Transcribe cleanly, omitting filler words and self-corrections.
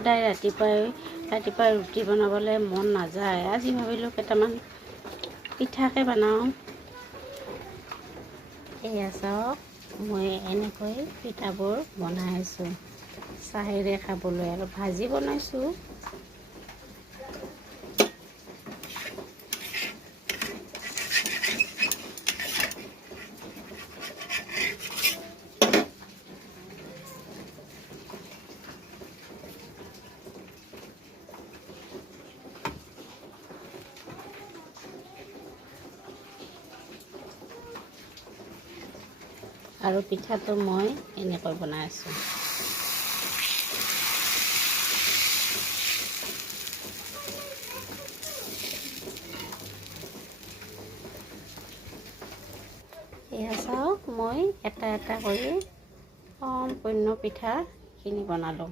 সদায় ৰাতিপুৱাই ৰুটি বনাবলৈ মন নাযায়। আজি ভাবিলোঁ কেইটামান পিঠাকে বনাওঁ। এয়া চাওক, মই এনেকৈ পিঠাবোৰ বনাই আছোঁ চাহেৰে খাবলৈ, আৰু ভাজি বনাইছোঁ। আৰু পিঠাটো মই এনেকৈ বনাই আছোঁ। এয়া চাওক, মই এটা এটা কৰি সম্পূৰ্ণ পিঠাখিনি বনালোঁ।